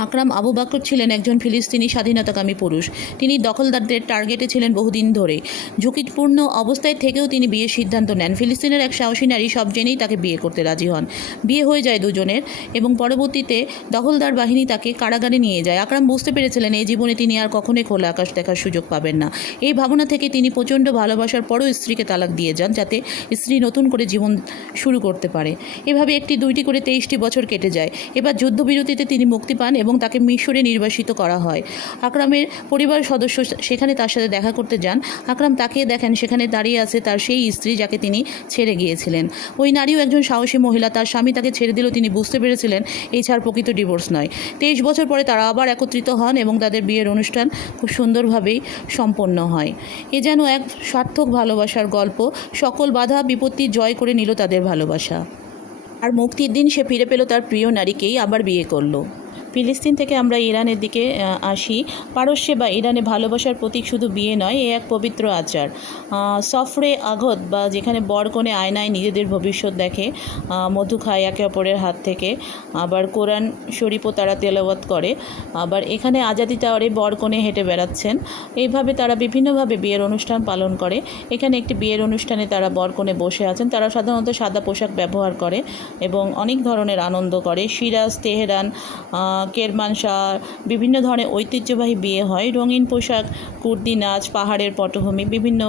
আকরাম আবু বাকর ছিলেন একজন ফিলিস্তিনি স্বাধীনতাকামী পুরুষ। তিনি দখলদারদের টার্গেটে ছিলেন বহুদিন ধরে। ঝুঁকিপূর্ণ অবস্থায় থেকেও তিনি বিয়ের সিদ্ধান্ত নেন। ফিলিস্তিনের এক সাহসী নারী সব জেনেই তাকে বিয়ে করতে রাজি হন। বিয়ে হয়ে যায় দুজনের এবং পরবর্তীতে দখলদার বাহিনী তাকে কারাগারে নিয়ে যায়। আকরাম বুঝতে পেরেছিলেন, এই জীবনে তিনি আর কখনোই খোলা আকাশ দেখার সুযোগ পাবেন না। এই ভাবনা থেকে তিনি প্রচণ্ড ভালোবাসার পরও স্ত্রীকে তালাক দিয়ে যান, যাতে স্ত্রী নতুন করে জীবন শুরু করতে পারে। এভাবে একটি, দুইটি করে তেইশটি বছর কেটে যায়। এবার যুদ্ধবিরতিতে তিনি মুক্তি পান এবং তাকে মিশরে নির্বাসিত করা হয়। আকরামের পরিবার সদস্য সেখানে তার সাথে দেখা করতে যান। আকরাম তাকে দেখেন, সেখানে দাঁড়িয়ে আছে তার সেই স্ত্রী যাকে তিনি ছেড়ে গিয়েছিলেন। ওই নারীও একজন সাহসী মহিলা, তার স্বামী তাকে ছেড়ে দিলেও তিনি বুঝতে পেরেছিলেন এই ছাড় প্রকৃত ডিভোর্স নয়। তেইশ বছর পরে তারা আবার একত্রিত হন এবং তাদের বিয়ের অনুষ্ঠান খুব সুন্দরভাবেই সম্পন্ন হয়। এ যেন এক সার্থক ভালোবাসার গল্প। সকল বাধা, বিপত্তি জয় করে নিল তাদের ভালোবাসা। আর মুক্তির দিন সে ফিরে পেল তার প্রিয় নারীকেই আবার বিয়ে করল। ফিলিস্তিন থেকে আমরা ইরানের দিকে আসি। পারস্যে বা ইরানে ভালোবাসার প্রতীক শুধু বিয়ে নয়, এ এক পবিত্র আচার। সফরে আগত বা যেখানে বর কনে আয়নায় নিজেদের ভবিষ্যৎ দেখে মধু খায় একে অপরের হাত থেকে। আবার কোরআন শরীফও তারা তেলাওয়াত করে। আবার এখানে আজাদি টাওয়ারে বর কনে হেঁটে বেড়াচ্ছেন। এইভাবে তারা বিভিন্নভাবে বিয়ের অনুষ্ঠান পালন করে। এখানে একটি বিয়ের অনুষ্ঠানে তারা বর কনে বসে আছেন। তারা সাধারণত সাদা পোশাক ব্যবহার করে এবং অনেক ধরনের আনন্দ করে। সিরাজ তেহরান আহ, কেরমানশাহ বিভিন্ন ধরনের ঐতিহ্যবাহী বিয়ে হয়। রঙিন পোশাক কুর্দি নাচ পাহাড়ের পটভূমি বিভিন্ন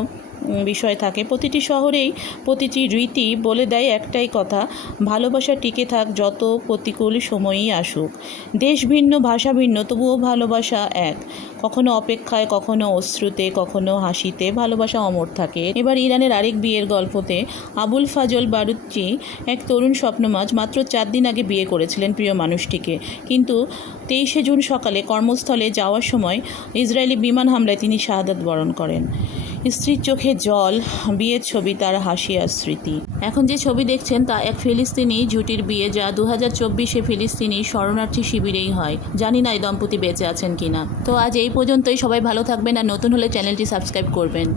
বিষয় থাকে। প্রতিটি শহরেই প্রতিটি রীতি বলে দেয় একটাই কথা, ভালোবাসা টিকে থাক যত প্রতিকূল সময়ই আসুক। দেশ ভিন্ন, ভাষা ভিন্ন, তবুও ভালোবাসা এক। কখনো অপেক্ষায়, কখনো অশ্রুতে, কখনো হাসিতে ভালোবাসা অমর থাকে। এবার ইরানের আরেক বিয়ের গল্পতে আবুল ফাজল বারুচ্চি এক তরুণ স্বপ্নমাজ মাত্র চার দিন আগে বিয়ে করেছিলেন প্রিয় মানুষটিকে। কিন্তু তেইশে জুন সকালে কর্মস্থলে যাওয়ার সময় ইসরায়েলি বিমান হামলায় তিনি শাহাদাত বরণ করেন। স্ত্রীর চোখে জল, বিয়ের ছবি, তার হাসি আর স্মৃতি। এখন যে ছবি দেখছেন, তা এক ফিলিস্তিনি জুটির বিয়ে যা দু হাজার চব্বিশে ফিলিস্তিনি শরণার্থী শিবিরেই হয়। জানি না এই দম্পতি বেঁচে আছেন কিনা। তো আজ এই পর্যন্তই। সবাই ভালো থাকবেন আর নতুন হলে চ্যানেলটি সাবস্ক্রাইব করবেন।